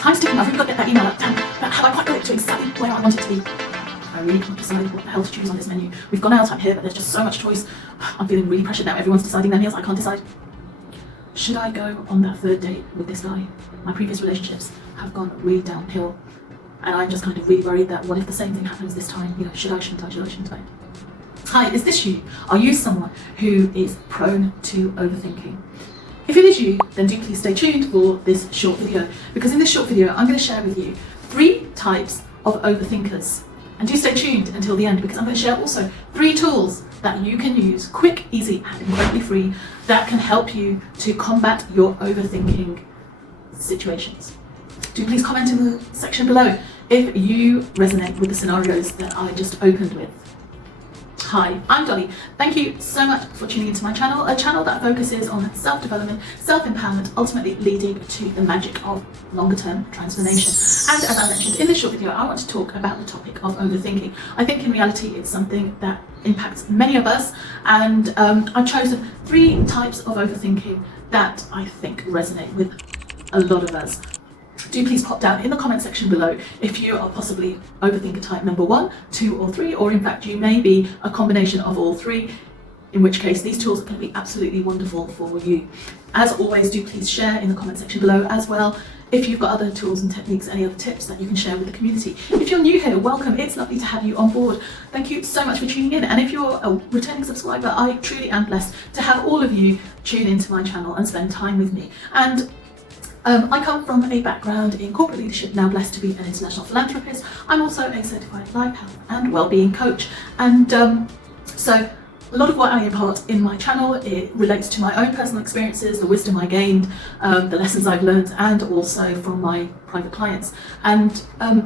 Time's ticking, I've really got to get that email out. Damn, but have I quite got it to exactly where I want it to be? I really can't decide what the hell to choose on this menu. We've gone out, I'm here, but there's just so much choice. I'm feeling really pressured now. Everyone's deciding their meals, I can't decide. Should I go on that third date with this guy? My previous relationships have gone really downhill, and I'm just kind of really worried that what if the same thing happens this time? You know, should I, shouldn't I, should I, shouldn't I? Hi, is this you? Are you someone who is prone to overthinking? If it is you, then do please stay tuned for this short video, because in this short video I'm going to share with you 3 types of overthinkers. And do stay tuned until the end, because I'm going to share also 3 tools that you can use, quick, easy and incredibly free, that can help you to combat your overthinking situations. Do please comment in the section below if you resonate with the scenarios that I just opened with. Hi, I'm Dolly. Thank you so much for tuning into my channel, a channel that focuses on self-development, self-empowerment, ultimately leading to the magic of longer-term transformation. And as I mentioned in this short video, I want to talk about the topic of overthinking. I think in reality it's something that impacts many of us, and I've chosen 3 types of overthinking that I think resonate with a lot of us. Do please pop down in the comment section below if you are possibly overthinker type number 1, 2 or 3, or in fact you may be a combination of all 3, in which case these tools are going to be absolutely wonderful for you. As always, do please share in the comment section below as well if you've got other tools and techniques, any other tips that you can share with the community. If you're new here, welcome, it's lovely to have you on board. Thank you so much for tuning in, and if you're a returning subscriber, I truly am blessed to have all of you tune into my channel and spend time with me. And I come from a background in corporate leadership, now blessed to be an international philanthropist. I'm also a certified life health and wellbeing coach, and so a lot of what I impart in my channel, it relates to my own personal experiences, the wisdom I gained, the lessons I've learned, and also from my private clients. And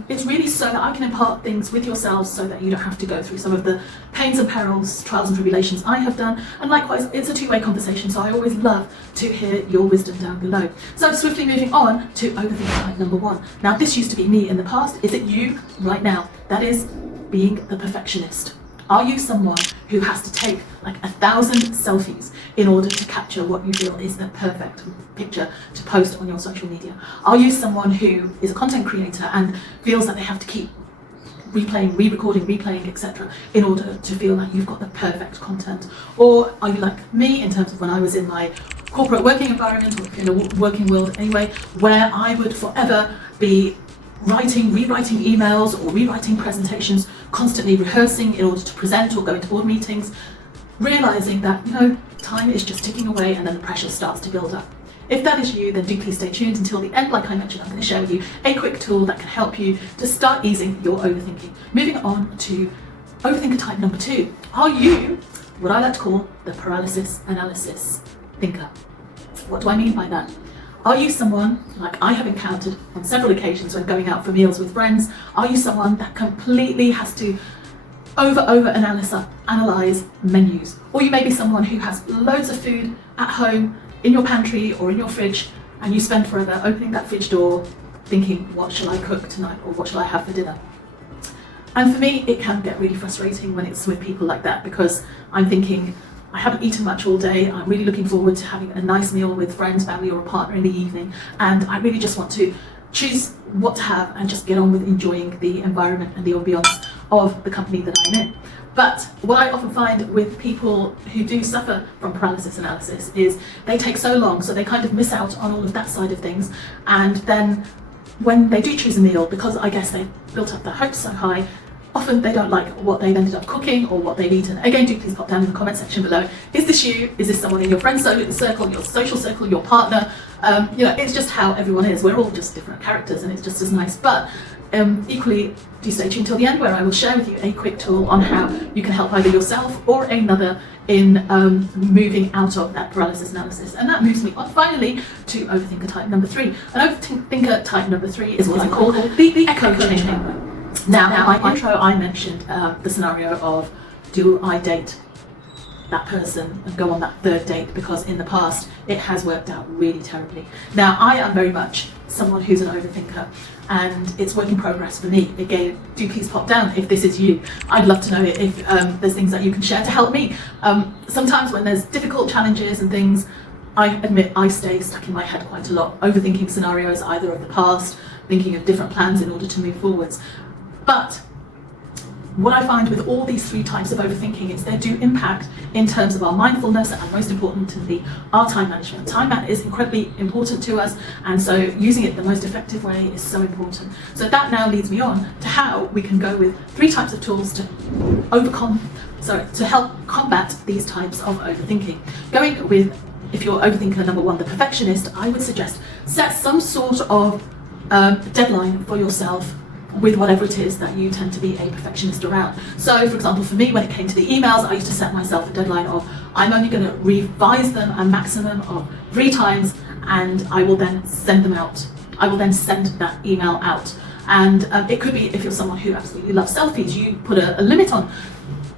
it's really so that I can impart things with yourselves so that you don't have to go through some of the pains and perils, trials and tribulations I have done. And likewise, it's a two-way conversation, so I always love to hear your wisdom down below. So swiftly moving on to overthinker type number 1. Now, this used to be me in the past. Is it you right now? That is being the perfectionist. Are you someone who has to take like 1,000 selfies in order to capture what you feel is the perfect picture to post on your social media? Are you someone who is a content creator and feels that they have to keep replaying, re-recording, replaying, etc. in order to feel like you've got the perfect content? Or are you like me in terms of when I was in my corporate working environment, or in the working world anyway, where I would forever be rewriting emails or rewriting presentations, constantly rehearsing in order to present or go into board meetings, realizing that, you know, time is just ticking away and then the pressure starts to build up. If that is you, then do please stay tuned until the end. Like I mentioned, I'm going to share with you a quick tool that can help you to start easing your overthinking. Moving on to overthinker type number 2. Are you what I like to call the paralysis analysis thinker? What do I mean by that? Are you someone, like I have encountered on several occasions when going out for meals with friends, are you someone that completely has to analyze menus? Or you may be someone who has loads of food at home, in your pantry or in your fridge, and you spend forever opening that fridge door thinking, what shall I cook tonight, or what shall I have for dinner? And for me, it can get really frustrating when it's with people like that, because I'm thinking, I haven't eaten much all day, I'm really looking forward to having a nice meal with friends, family or a partner in the evening, and I really just want to choose what to have and just get on with enjoying the environment and the ambiance of the company that I'm in. But what I often find with people who do suffer from paralysis analysis is they take so long, so they kind of miss out on all of that side of things, and then when they do choose a meal, because I guess they've built up their hopes so high, often they don't like what they've ended up cooking or what they've eaten. Again, do please pop down in the comment section below. Is this you? Is this someone in your friend circle, your social circle, your partner? You know, it's just how everyone is. We're all just different characters, and it's just as nice. But equally, do stay tuned till the end, where I will share with you a quick tool on how you can help either yourself or another in moving out of that paralysis analysis. And that moves me on finally to overthinker type number 3. And overthinker type number 3 is what I call the echo chamber. Now, in my intro, I mentioned the scenario of, do I date that person and go on that third date, because in the past it has worked out really terribly. Now, I am very much someone who's an overthinker, and it's work in progress for me. Again, do please pop down if this is you. I'd love to know if there's things that you can share to help me. Sometimes when there's difficult challenges and things, I admit I stay stuck in my head quite a lot, overthinking scenarios either of the past, thinking of different plans in order to move forwards. But what I find with all these 3 types of overthinking is they do impact in terms of our mindfulness and, most importantly, our time management. Time is incredibly important to us, and so using it the most effective way is so important. So that now leads me on to how we can go with 3 types of tools to to help combat these types of overthinking. Going with, if you're overthinker number 1, the perfectionist, I would suggest set some sort of deadline for yourself with whatever it is that you tend to be a perfectionist around. So, for example, for me, when it came to the emails, I used to set myself a deadline of I'm only going to revise them a maximum of 3 times, and I will then send them out. I will then send that email out. And it could be, if you're someone who absolutely loves selfies, you put a limit on,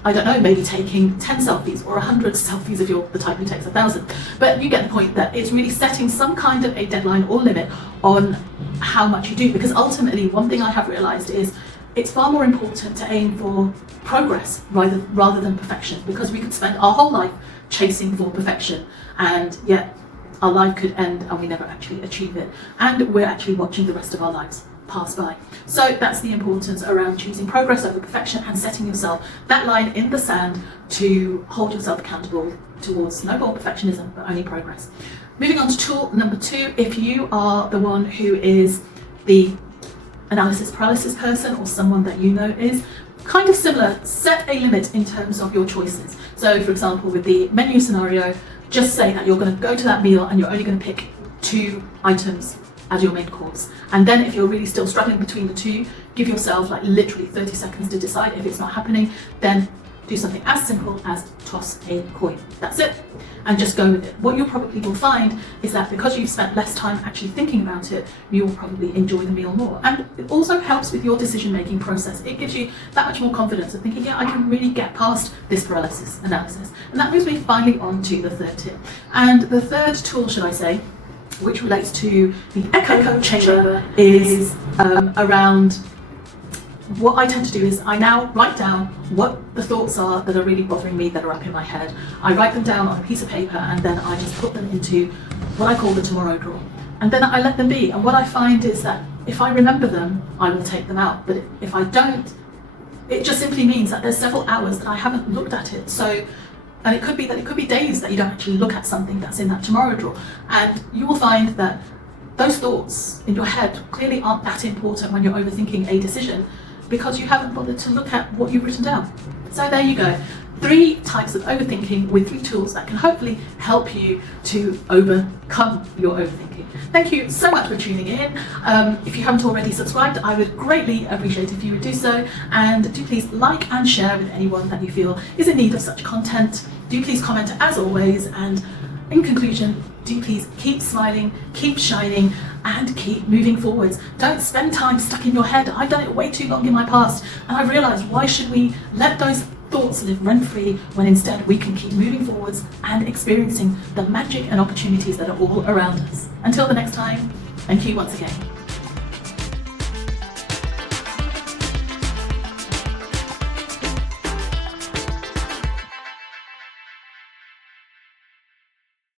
I don't know, maybe taking 10 selfies or 100 selfies if you're the type who takes 1,000. But you get the point that it's really setting some kind of a deadline or limit on how much you do, because ultimately one thing I have realized is it's far more important to aim for progress rather than perfection, because we could spend our whole life chasing for perfection, and yet our life could end and we never actually achieve it, and we're actually watching the rest of our lives pass by. So that's the importance around choosing progress over perfection and setting yourself that line in the sand to hold yourself accountable towards no more perfectionism but only progress. Moving on to tool number 2, if you are the one who is the analysis paralysis person, or someone that you know is kind of similar, set a limit in terms of your choices. So, for example, with the menu scenario, just say that you're going to go to that meal and you're only going to pick 2 items as your main course. And then if you're really still struggling between the 2, give yourself like literally 30 seconds to decide. If it's not happening, then do something as simple as toss a coin. That's it. And just go with it. What you probably will find is that because you've spent less time actually thinking about it, you will probably enjoy the meal more. And it also helps with your decision-making process. It gives you that much more confidence of thinking, yeah, I can really get past this paralysis analysis. And that moves me finally on to the 3rd tip. And the 3rd tool, should I say, which relates to the echo chamber, is around what I tend to do is I now write down what the thoughts are that are really bothering me, that are up in my head. I write them down on a piece of paper, and then I just put them into what I call the tomorrow drawer. And then I let them be. And what I find is that if I remember them, I will take them out. But if I don't, it just simply means that there's several hours that I haven't looked at it. So, and it could be days that you don't actually look at something that's in that tomorrow drawer. And you will find that those thoughts in your head clearly aren't that important when you're overthinking a decision, because you haven't bothered to look at what you've written down. So there you go. 3 types of overthinking with 3 tools that can hopefully help you to overcome your overthinking. Thank you so much for tuning in. If you haven't already subscribed, I would greatly appreciate if you would do so. And do please like and share with anyone that you feel is in need of such content. Do please comment as always. And in conclusion, do please keep smiling, keep shining, and keep moving forwards. Don't spend time stuck in your head. I've done it way too long in my past, and I've realised, why should we let those thoughts live rent-free when instead we can keep moving forwards and experiencing the magic and opportunities that are all around us. Until the next time, thank you once again.